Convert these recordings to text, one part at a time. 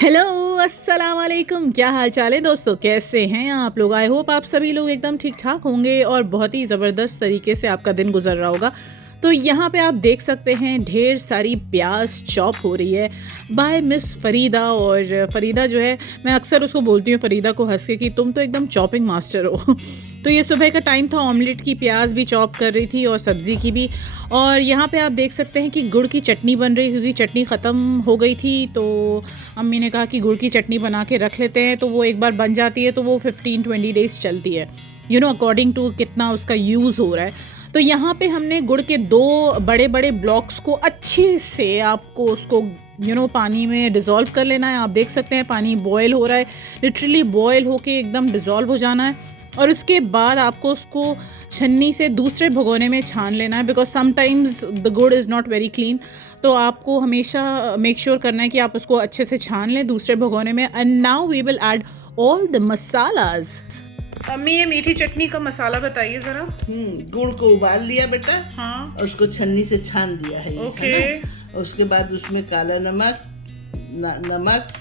Hello, अस्सलाम वालेकुम। क्या हाल चाल है दोस्तों? कैसे हैं आप लोग? आई होप आप सभी लोग एकदम ठीक ठाक होंगे और बहुत ही ज़बरदस्त तरीके से आपका दिन गुजर रहा होगा। तो यहाँ पे आप देख सकते हैं ढेर सारी प्याज चॉप हो रही है बाय मिस फ़रीदा। और फ़रीदा जो है, मैं अक्सर उसको बोलती हूँ फ़रीदा को हंस के कि तुम तो एकदम चॉपिंग मास्टर हो। तो ये सुबह का टाइम था, ऑमलेट की प्याज भी चॉप कर रही थी और सब्ज़ी की भी। और यहाँ पे आप देख सकते हैं कि गुड़ की चटनी बन रही, क्योंकि चटनी ख़त्म हो गई थी। तो अम्मी ने कहा कि गुड़ की चटनी बना के रख लेते हैं, तो वो एक बार बन जाती है तो वो 15-20 डेज़ चलती है, अकॉर्डिंग टू कितना उसका यूज़ हो रहा है। तो यहाँ पे हमने गुड़ के 2 बड़े-बड़े ब्लॉक्स को अच्छे से आपको उसको पानी में डिज़ोल्व कर लेना है। आप देख सकते हैं पानी बॉयल हो रहा है, लिटरली बॉयल होके एकदम डिज़ोल्व हो जाना है। और उसके बाद आपको उसको छन्नी से दूसरे भगोने में छान लेना है, बिकॉज समटाइम्स द गुड़ इज़ नॉट वेरी क्लीन। तो आपको हमेशा मेक श्योर करना है कि आप उसको अच्छे से छान लें दूसरे भगोने में। And now we will add all the masalas. अम्मी, ये मीठी चटनी का मसाला बताइए ज़रा। गुड़ को उबाल लिया बेटा। हाँ, और उसको छन्नी से छान दिया है ये, ओके। है ना? और उसके बाद उसमें काला नमक, नमक,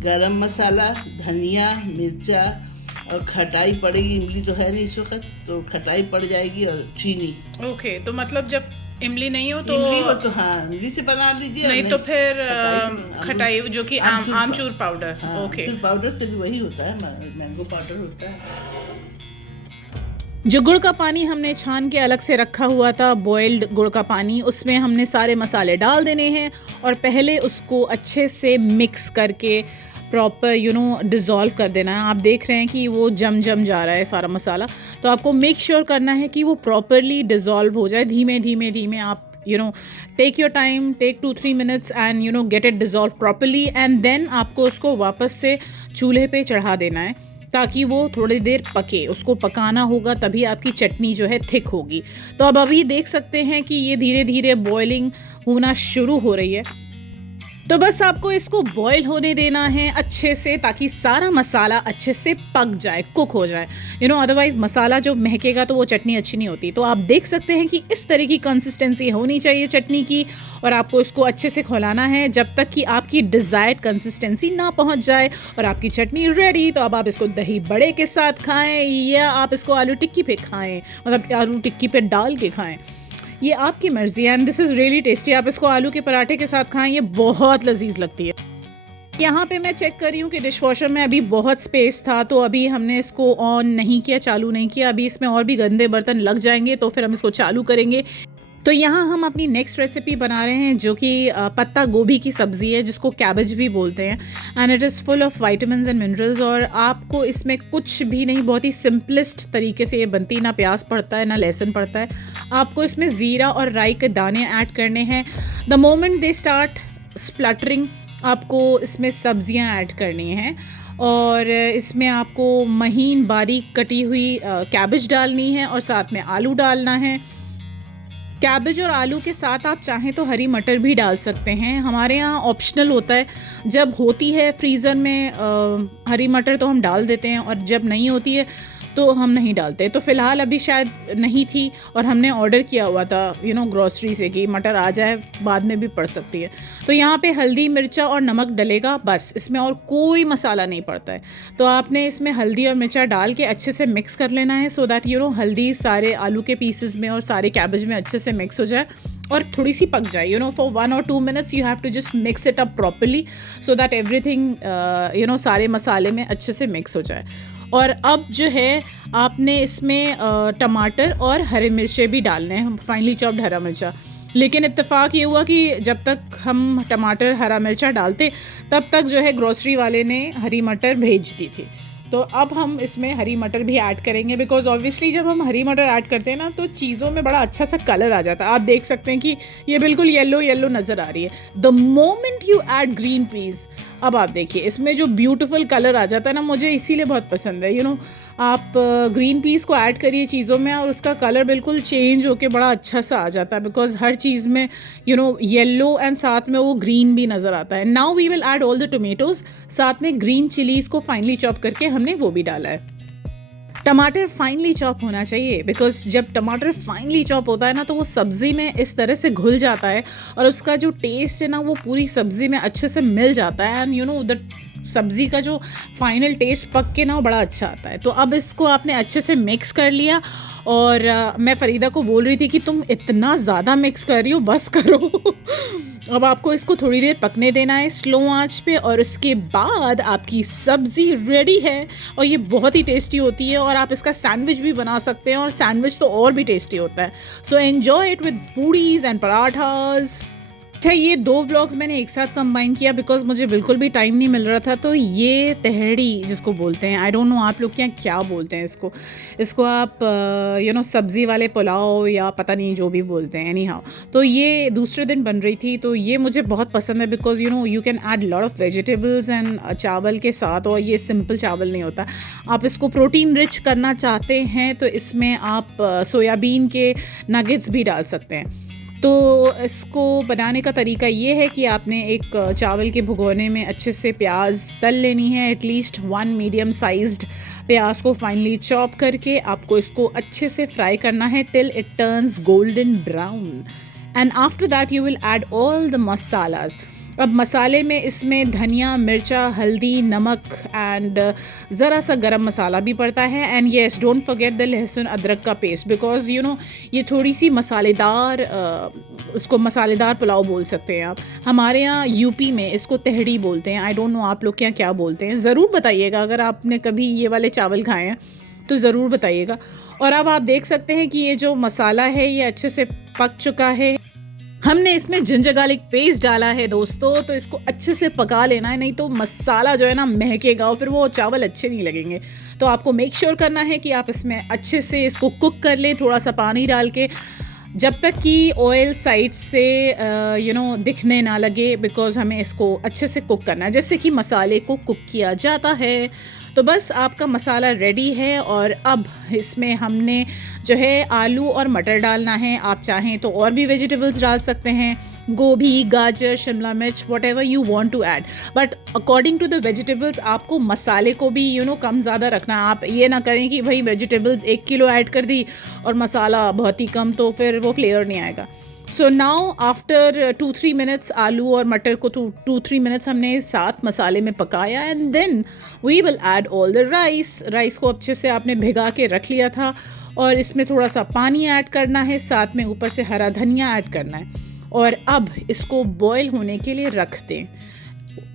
गरम मसाला, धनिया, मिर्चा और खटाई पड़ेगी। इमली तो है नहीं इस वक्त, तो खटाई पड़ जाएगी और चीनी। ओके, तो मतलब जब इमली नहीं हो तो इमली हो तो हाँ इमली से बना लीजिए, नहीं तो फिर खटाई जो कि आमचूर आमचूर पाउडर। हाँ, ओके। आमचूर पाउडर से भी वही होता है, मैंगो पाउडर होता है। जो गुड़ का पानी हमने छान के अलग से रखा हुआ था, बॉइल्ड गुड़ का पानी, उसमें हमने सारे मसाले डाल देने हैं और पहले उसको अच्छे से मिक्स करके प्रॉपर डिज़ोल्व कर देना है। आप देख रहे हैं कि वो जम जा रहा है सारा मसाला। तो आपको मेक श्योर करना है कि वो प्रॉपरली डिज़ोल्व हो जाए। धीमे धीमे धीमे आप take your time, take 2-3 minutes and get it dissolve properly. And then आपको उसको वापस से चूल्हे पे चढ़ा देना है ताकि वो थोड़ी देर पके। उसको पकाना होगा, तभी आपकी चटनी जो है थिक होगी। तो अब अभी देख सकते हैं कि ये धीरे धीरे बॉइलिंग होना शुरू हो रही है। तो बस आपको इसको बॉईल होने देना है अच्छे से, ताकि सारा मसाला अच्छे से पक जाए, कुक हो जाए। अदरवाइज़ मसाला जो महकेगा तो वो चटनी अच्छी नहीं होती। तो आप देख सकते हैं कि इस तरह की कंसिस्टेंसी होनी चाहिए चटनी की, और आपको इसको अच्छे से खौलाना है जब तक कि आपकी डिज़ायर्ड कंसिस्टेंसी ना पहुंच जाए और आपकी चटनी रेडी। तो अब आप इसको दही बड़े के साथ खाएं या आप इसको आलू टिक्की पे खाएं, मतलब आलू टिक्की पे डाल के खाएं, ये आपकी मर्ज़ी है। And this is really tasty. आप इसको आलू के पराठे के साथ खाएं, ये बहुत लजीज लगती है। यहाँ पे मैं चेक कर रही हूँ कि डिशवॉशर में अभी बहुत स्पेस था, तो अभी हमने इसको ऑन नहीं किया, चालू नहीं किया। अभी इसमें और भी गंदे बर्तन लग जाएंगे, तो फिर हम इसको चालू करेंगे। तो यहाँ हम अपनी नेक्स्ट रेसिपी बना रहे हैं, जो कि पत्ता गोभी की सब्ज़ी है, जिसको कैबेज भी बोलते हैं। And it is full of vitamins and minerals. और आपको इसमें कुछ भी नहीं, बहुत ही सिंपलेस्ट तरीके से ये बनती है। ना प्याज पड़ता है, ना लहसुन पड़ता है। आपको इसमें ज़ीरा और राई के दाने ऐड करने हैं। The moment they start spluttering, आपको इसमें सब्जियां ऐड करनी हैं। और इसमें आपको महीन बारीक कटी हुई कैबेज डालनी है और साथ में आलू डालना है। कैबेज और आलू के साथ आप चाहें तो हरी मटर भी डाल सकते हैं। हमारे यहाँ ऑप्शनल होता है, जब होती है फ्रीज़र में हरी मटर तो हम डाल देते हैं, और जब नहीं होती है तो हम नहीं डालते। तो फ़िलहाल अभी शायद नहीं थी और हमने ऑर्डर किया हुआ था ग्रॉसरी से कि मटर आ जाए, बाद में भी पड़ सकती है। तो यहाँ पे हल्दी, मिर्चा और नमक डलेगा, बस। इसमें और कोई मसाला नहीं पड़ता है। तो आपने इसमें हल्दी और मिर्चा डाल के अच्छे से मिक्स कर लेना है, सो दैट हल्दी सारे आलू के पीसेस में और सारे कैबेज में अच्छे से मिक्स हो जाए और थोड़ी सी पक जाए। For 1 or 2 minutes you have to just mix it up properly, so that everything सारे मसाले में अच्छे से मिक्स हो जाए। और अब जो है आपने इसमें टमाटर और हरे मिर्चे भी डालने हैं, फाइनली चॉप्ड हरा मिर्चा। लेकिन इत्तेफाक ये हुआ कि जब तक हम टमाटर हरा मिर्चा डालते, तब तक जो है ग्रोसरी वाले ने हरी मटर भेज दी थी। तो अब हम इसमें हरी मटर भी ऐड करेंगे, बिकॉज ऑब्वियसली जब हम हरी मटर ऐड करते हैं ना, तो चीज़ों में बड़ा अच्छा सा कलर आ जाता है। आप देख सकते हैं कि ये बिल्कुल येलो येलो नज़र आ रही है। The moment you add green peas, अब आप देखिए इसमें जो ब्यूटीफुल कलर आ जाता है ना, मुझे इसीलिए बहुत पसंद है। आप ग्रीन पीस को ऐड करिए चीज़ों में और उसका कलर बिल्कुल चेंज होके बड़ा अच्छा सा आ जाता है, बिकॉज हर चीज़ में येलो एंड साथ में वो ग्रीन भी नज़र आता है। Now we will add all the tomatoes, साथ में ग्रीन चिलीज़ को फाइनली चॉप करके हमने वो भी डाला है। टमाटर फाइनली चॉप होना चाहिए, बिकॉज जब टमाटर फाइनली चॉप होता है ना, तो वो सब्ज़ी में इस तरह से घुल जाता है और उसका जो टेस्ट है ना, वो पूरी सब्ज़ी में अच्छे से मिल जाता है। एंड द सब्ज़ी का जो फाइनल टेस्ट पक के ना वो बड़ा अच्छा आता है। तो अब इसको आपने अच्छे से मिक्स कर लिया और मैं फ़रीदा को बोल रही थी कि तुम इतना ज़्यादा मिक्स कर रही हो, बस करो। अब आपको इसको थोड़ी देर पकने देना है स्लो आंच पे और उसके बाद आपकी सब्ज़ी रेडी है और ये बहुत ही टेस्टी होती है और आप इसका सैंडविच भी बना सकते हैं और सैंडविच तो और भी टेस्टी होता है। So enjoy it with puris and parathas. अच्छा, ये 2 व्लॉग्स मैंने एक साथ कंबाइन किया बिकॉज़ मुझे बिल्कुल भी टाइम नहीं मिल रहा था। तो ये तहड़ी जिसको बोलते हैं, आई डोंट नो आप लोग के यहाँ क्या बोलते हैं इसको। इसको आप सब्ज़ी वाले पुलाव या पता नहीं जो भी बोलते हैं, एनी हाउ। तो ये दूसरे दिन बन रही थी, तो ये मुझे बहुत पसंद है because you can add lot of vegetables and चावल के साथ, और ये सिंपल चावल नहीं होता। आप इसको प्रोटीन रिच करना चाहते हैं तो इसमें आप सोयाबीन के नगेट्स भी डाल सकते हैं। तो इसको बनाने का तरीका ये है कि आपने एक चावल के भगोने में अच्छे से प्याज तल लेनी है, एटलीस्ट 1 मीडियम साइज्ड प्याज को फाइनली चॉप करके आपको इसको अच्छे से फ्राई करना है till it turns golden brown. And after that you will add all the masalas. अब मसाले में इसमें धनिया, मिर्चा, हल्दी, नमक एंड ज़रा सा गरम मसाला भी पड़ता है। And yes, don't forget the लहसुन अदरक का पेस्ट बिकॉज़ ये थोड़ी सी मसालेदार, उसको मसालेदार पुलाव बोल सकते हैं आप। हमारे यहाँ यूपी में इसको तहड़ी बोलते हैं। आई डोंट नो आप लोग के यहाँ क्या बोलते हैं, ज़रूर बताइएगा। अगर आपने कभी ये वाले चावल खाए हैं तो ज़रूर बताइएगा। और अब आप देख सकते हैं कि ये जो मसाला है ये अच्छे से पक चुका है। हमने इसमें जिंजर गार्लिक पेस्ट डाला है दोस्तों, तो इसको अच्छे से पका लेना है, नहीं तो मसाला जो है ना महकेगा और फिर वो चावल अच्छे नहीं लगेंगे। तो आपको मेक श्योर करना है कि आप इसमें अच्छे से इसको कुक कर लें, थोड़ा सा पानी डाल के, जब तक कि ऑयल साइड से दिखने ना लगे, बिकॉज़ हमें इसको अच्छे से कुक करना है जैसे कि मसाले को कुक किया जाता है। तो बस आपका मसाला रेडी है और अब इसमें हमने जो है आलू और मटर डालना है। आप चाहें तो और भी वेजिटेबल्स डाल सकते हैं, गोभी, गाजर, शिमला मिर्च, whatever you want to add, but according to the vegetables आपको मसाले को भी कम ज़्यादा रखना है। आप ये ना करें कि भाई वेजिटेबल्स 1 किलो ऐड कर दी और मसाला बहुत ही कम, तो फिर वो फ्लेवर नहीं आएगा। सो नाउ आफ्टर 2-3 मिनट्स आलू और मटर को 2-3 मिनट्स हमने साथ मसाले में पकाया and then we will add all the rice को अच्छे से आपने भिगा के रख लिया था और इसमें थोड़ा सा पानी ऐड करना है, साथ में ऊपर से हरा धनिया ऐड करना है और अब इसको बॉयल होने के लिए रख दें।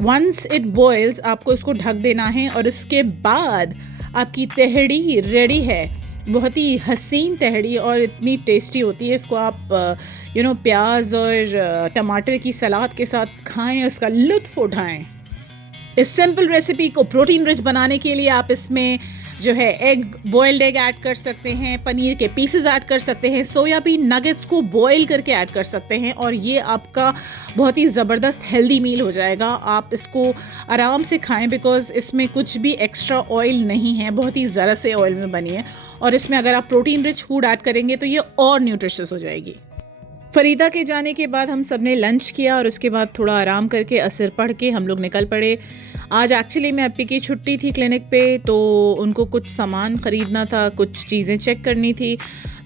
वंस इट बॉयल्स आपको इसको ढक देना है और इसके बाद आपकी तहड़ी रेडी है। बहुत ही हसीन तहड़ी और इतनी टेस्टी होती है। इसको आप प्याज और टमाटर की सलाद के साथ खाएं, उसका लुत्फ़ उठाएं। इस सिंपल रेसिपी को प्रोटीन रिच बनाने के लिए आप इसमें जो है बॉइल्ड एग ऐड कर सकते हैं, पनीर के पीसेस ऐड कर सकते हैं, सोयाबीन नगेट्स को बॉईल करके ऐड कर सकते हैं और ये आपका बहुत ही ज़बरदस्त हेल्दी मील हो जाएगा। आप इसको आराम से खाएं बिकॉज़ इसमें कुछ भी एक्स्ट्रा ऑयल नहीं है, बहुत ही ज़रा से ऑयल में बनी है और इसमें अगर आप प्रोटीन रिच फूड ऐड करेंगे तो ये और न्यूट्रिशियस हो जाएगी। फ़रीदा के जाने के बाद हम सब ने लंच किया और उसके बाद थोड़ा आराम करके असर पढ़ के हम लोग निकल पड़े। आज एक्चुअली मैं अप्पी की छुट्टी थी क्लिनिक पे, तो उनको कुछ सामान ख़रीदना था, कुछ चीज़ें चेक करनी थी,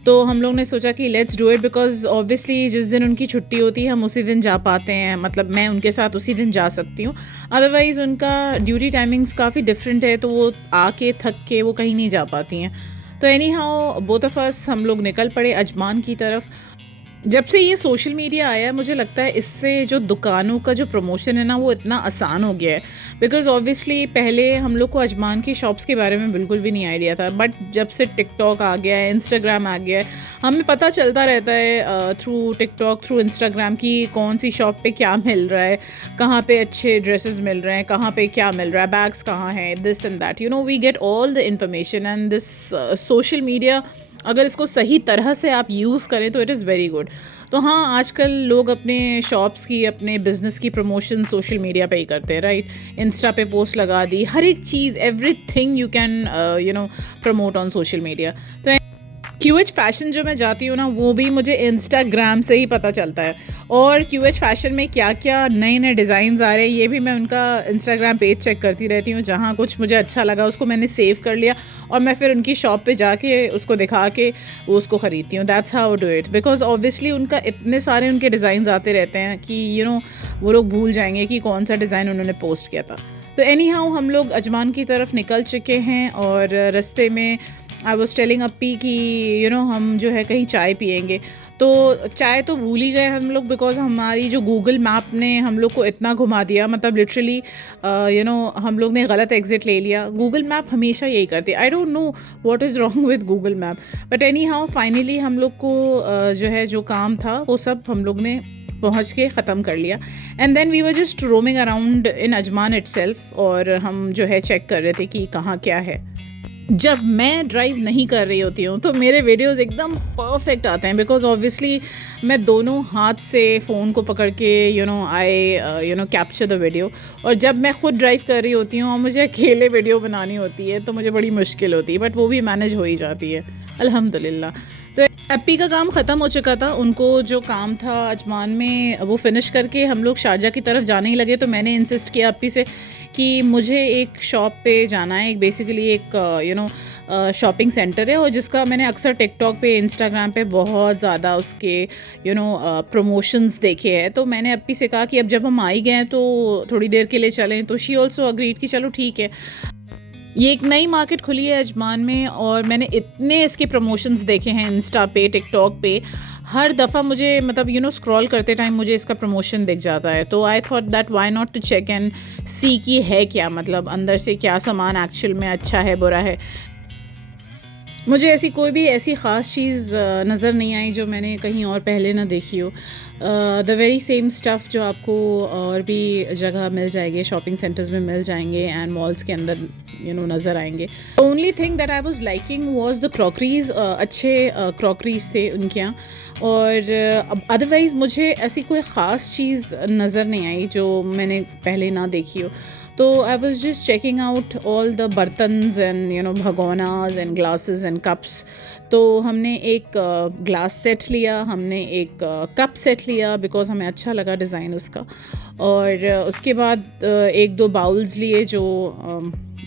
तो हम लोग ने सोचा कि let's do it because obviously जिस दिन उनकी छुट्टी होती है हम उसी दिन जा पाते हैं, मतलब मैं उनके साथ उसी दिन जा सकती हूँ। अदरवाइज़ उनका ड्यूटी टाइमिंग्स काफ़ी डिफरेंट है, तो वो आके थक के वो कहीं नहीं जा पाती हैं। तो any how both of us हम लोग निकल पड़े अजमान की तरफ। जब से ये सोशल मीडिया आया है मुझे लगता है इससे जो दुकानों का जो प्रमोशन है ना वो इतना आसान हो गया है, बिकॉज़ ऑब्वियसली पहले हम लोग को अजमान की शॉप्स के बारे में बिल्कुल भी नहीं आइडिया था, बट जब से टिकटॉक आ गया है, इंस्टाग्राम आ गया है, हमें पता चलता रहता है थ्रू टिकटॉक, थ्रू इंस्टाग्राम की कौन सी शॉप पे क्या मिल रहा है, कहाँ पे अच्छे ड्रेसेस मिल रहे हैं, कहाँ पे क्या मिल रहा है, बैग्स कहाँ हैं, this and that, we get all the information and this social media अगर इसको सही तरह से आप यूज़ करें तो इट इज़ वेरी गुड। तो हाँ, आजकल लोग अपने शॉप्स की, अपने बिज़नेस की प्रमोशन सोशल मीडिया पे ही करते हैं, राइट। इंस्टा पे पोस्ट लगा दी, हर एक चीज़, everything you can promote on social media. तो QH फैशन जो मैं जाती हूँ ना वो भी मुझे इंस्टाग्राम से ही पता चलता है, और QH फैशन में क्या क्या नए नए डिज़ाइंस आ रहे हैं ये भी मैं उनका इंस्टाग्राम पेज चेक करती रहती हूँ। जहाँ कुछ मुझे अच्छा लगा उसको मैंने सेव कर लिया और मैं फिर उनकी शॉप पे जाके उसको दिखा के वो उसको ख़रीदती हूँ। That's how do it, because obviously उनका इतने सारे उनके डिज़ाइंस आते रहते हैं कि वो लोग भूल जाएंगे कि कौन सा डिज़ाइन उन्होंने पोस्ट किया था। तो एनी हाउ हम लोग अजमान की तरफ निकल चुके हैं और रास्ते में आई वॉज टेलिंग अप्पी कि हम जो है कहीं चाय पियेंगे। तो चाय तो भूल ही गए हम लोग, बिकॉज़ हमारी जो गूगल मैप ने हम लोग को इतना घुमा दिया, मतलब लिटरली हम लोग ने गलत एग्ज़िट ले लिया। गूगल मैप हमेशा यही करती है, I don't know what is wrong with Google map, but any how finally हम लोग को जो है जो काम था वो सब हम लोग ने पहुंच के ख़त्म कर लिया। And then we were just roaming around in Ajman itself, और हम जो है चेक कर रहे थे कि कहाँ क्या है। जब मैं ड्राइव नहीं कर रही होती हूँ तो मेरे वीडियोस एकदम परफेक्ट आते हैं, बिकॉज ऑब्वियसली मैं दोनों हाथ से फ़ोन को पकड़ के आई कैप्चर द वीडियो। और जब मैं ख़ुद ड्राइव कर रही होती हूँ और मुझे अकेले वीडियो बनानी होती है तो मुझे बड़ी मुश्किल होती है, बट वो भी मैनेज हो ही जाती है अल्हम्दुलिल्लाह। तो एप्पी का काम ख़त्म हो चुका था, उनको जो काम था अजमान में वो फ़िनिश करके हम लोग शारजा की तरफ जाने ही लगे। तो मैंने इंसिस्ट किया एप्पी से कि मुझे एक शॉप पे जाना है, एक बेसिकली एक शॉपिंग सेंटर है, और जिसका मैंने अक्सर टिकटॉक पे, इंस्टाग्राम पे बहुत ज़्यादा उसके प्रमोशंस देखे हैं। तो मैंने एप्पी से कहा कि अब जब हम आ ही गए हैं तो थोड़ी देर के लिए चलें। तो शी ऑल्सो अग्रीड कि चलो ठीक है। ये एक नई मार्केट खुली है अजमान में, और मैंने इतने इसके प्रमोशंस देखे हैं इंस्टा पे, टिकटॉक पे। हर दफ़ा मुझे मतलब स्क्रॉल करते टाइम मुझे इसका प्रमोशन दिख जाता है। तो I thought that why not to check and see कि है क्या, मतलब अंदर से क्या सामान एक्चुअल में अच्छा है बुरा है। मुझे ऐसी कोई भी ऐसी ख़ास चीज़ नज़र नहीं आई जो मैंने कहीं और पहले ना देखी हो। द वेरी सेम स्टफ़ जो आपको और भी जगह मिल जाएगी, शॉपिंग सेंटर्स में मिल जाएंगे एंड मॉल्स के अंदर नज़र आएंगे। Only thing that I was liking was the crockeries. अच्छे क्रॉकरीज़ थे उनके यहाँ, और अदरवाइज़ मुझे ऐसी कोई ख़ास चीज़ नज़र नहीं आई जो मैंने पहले ना देखी हो। तो I was just checking out all the bartans and bhagonas and glasses and cups. तो हमने एक ग्लास सेट लिया, हमने एक कप सेट लिया, बिकॉज़ हमें अच्छा लगा डिज़ाइन उसका। और उसके बाद एक दो बाउल्स लिए जो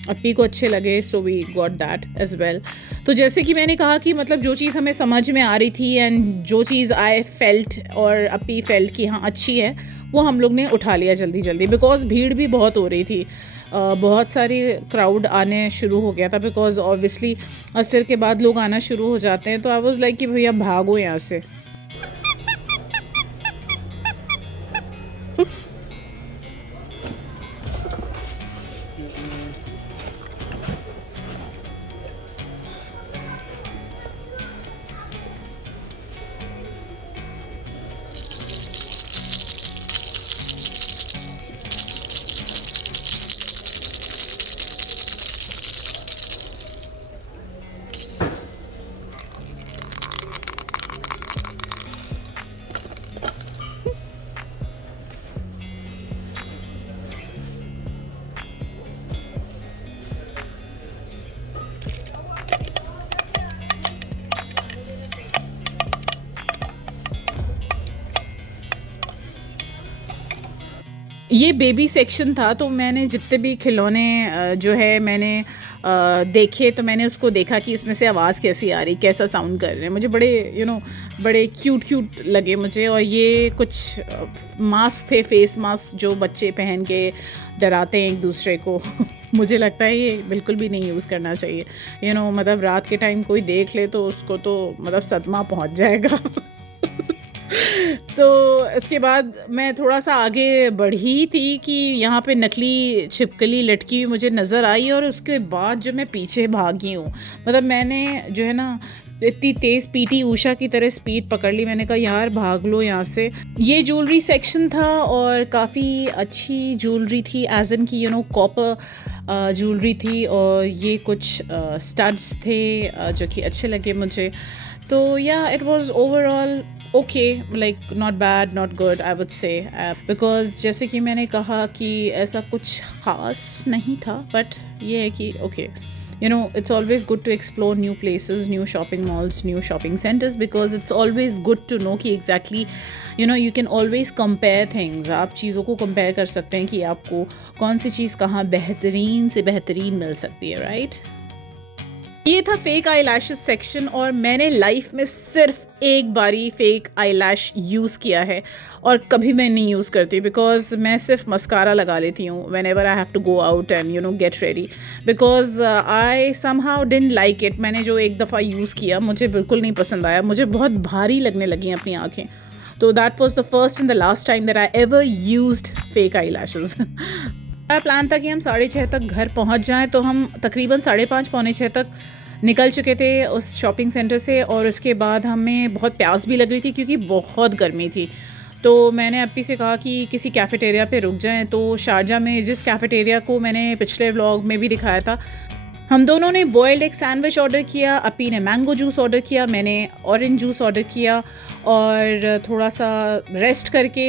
अप्पी को अच्छे लगे, so we got that as well. तो जैसे कि मैंने कहा कि मतलब जो चीज़ हमें समझ में आ रही थी एंड जो चीज़ आई फेल्ट और अप्पी फेल्ट कि हाँ अच्छी है, वो हम लोग ने उठा लिया जल्दी जल्दी, बिकॉज़ भीड़ भी बहुत हो रही थी। बहुत सारी क्राउड आने शुरू हो गया था, बिकॉज़ ऑब्वियसली असर के बाद लोग आना शुरू हो जाते हैं। तो आई वाज लाइक कि भैया भागो यहाँ से। ये बेबी सेक्शन था, तो मैंने जितने भी खिलौने जो है मैंने देखे, तो मैंने उसको देखा कि इसमें से आवाज़ कैसी आ रही, कैसा साउंड कर रहे हैं। मुझे बड़े बड़े क्यूट लगे मुझे। और ये कुछ मास्क थे, फेस मास्क, जो बच्चे पहन के डराते हैं एक दूसरे को। मुझे लगता है ये बिल्कुल भी नहीं यूज़ करना चाहिए। मतलब रात के टाइम कोई देख ले तो उसको तो मतलब सदमा पहुंच जाएगा। तो इसके बाद मैं थोड़ा सा आगे बढ़ी थी कि यहाँ पे नकली छिपकली लटकी हुई मुझे नज़र आई, और उसके बाद जो मैं पीछे भागी हूँ, मतलब मैंने जो है ना इतनी तेज़ पीटी उषा की तरह स्पीड पकड़ ली। मैंने कहा यार भाग लो यहाँ से। ये ज्वेलरी सेक्शन था और काफ़ी अच्छी ज्वेलरी थी, एज इन की कॉपर ज्वेलरी थी, और ये कुछ स्टड्स थे जो कि अच्छे लगे मुझे। तो या it was overall okay, like not bad, not good, I would say, because जैसे कि मैंने कहा कि ऐसा कुछ ख़ास नहीं था, but ये है कि okay, it's always good to explore new places, new shopping malls, new shopping centers, because it's always good to know कि exactly you can always compare things। आप चीज़ों को compare कर सकते हैं कि आपको कौन सी चीज़ कहाँ बेहतरीन से बेहतरीन मिल सकती है, right? ये था फेक आई लैशेस सेक्शन और मैंने लाइफ में सिर्फ एक बारी फेक आई लैश यूज़ किया है और कभी मैं नहीं यूज़ करती बिकॉज मैं सिर्फ मस्कारा लगा लेती हूँ whenever I have to go out and get ready because I somehow didn't like it. मैंने जो एक दफ़ा यूज़ किया मुझे बिल्कुल नहीं पसंद आया, मुझे बहुत भारी लगने लगी अपनी आँखें। तो that was the first and the last time that I ever used fake eye lashes. हमारा प्लान था कि हम 6:30 तक घर पहुंच जाएं, तो हम तकरीबन 5:30 पौने 6 तक निकल चुके थे उस शॉपिंग सेंटर से। और उसके बाद हमें बहुत प्यास भी लग रही थी क्योंकि बहुत गर्मी थी। तो मैंने अप्पी से कहा कि किसी कैफ़ेटेरिया पे रुक जाएं। तो शारजा में जिस कैफ़ेटेरिया को मैंने पिछले व्लॉग में भी दिखाया था, हम दोनों ने बॉयल्ड एक सैंडविच ऑर्डर किया। अप्पी ने मैंगो जूस ऑर्डर किया, मैंने ऑरेंज जूस ऑर्डर किया और थोड़ा सा रेस्ट करके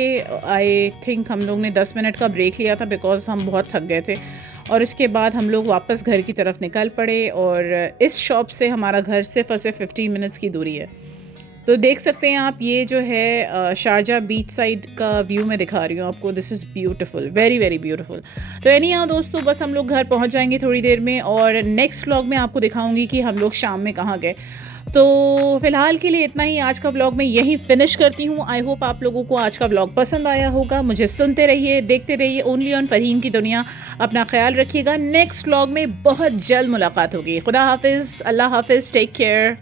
आई थिंक हम लोग ने 10 मिनट का ब्रेक लिया था बिकॉज़ हम बहुत थक गए थे। और उसके बाद हम लोग वापस घर की तरफ निकल पड़े और इस शॉप से हमारा घर सिर्फ और सिर्फ 15 मिनट्स की दूरी है। तो देख सकते हैं आप, ये जो है शारजा बीच साइड का व्यू मैं दिखा रही हूँ आपको। This is beautiful, very very beautiful. तो एनीहाउ दोस्तों, बस हम लोग घर पहुँच जाएंगे थोड़ी देर में और नेक्स्ट व्लॉग में आपको दिखाऊंगी कि हम लोग शाम में कहाँ गए। तो फ़िलहाल के लिए इतना ही। आज का व्लॉग मैं यहीं फिनिश करती हूँ। आई होप आप लोगों को आज का व्लॉग पसंद आया होगा। मुझे सुनते रहिए, देखते रहिए ओनली ऑन फ़रहीम की दुनिया। अपना ख्याल रखिएगा। नेक्स्ट व्लॉग में बहुत जल्द मुलाकात होगी। खुदा हाफिज़, अल्लाह हाफिज़, टेक केयर।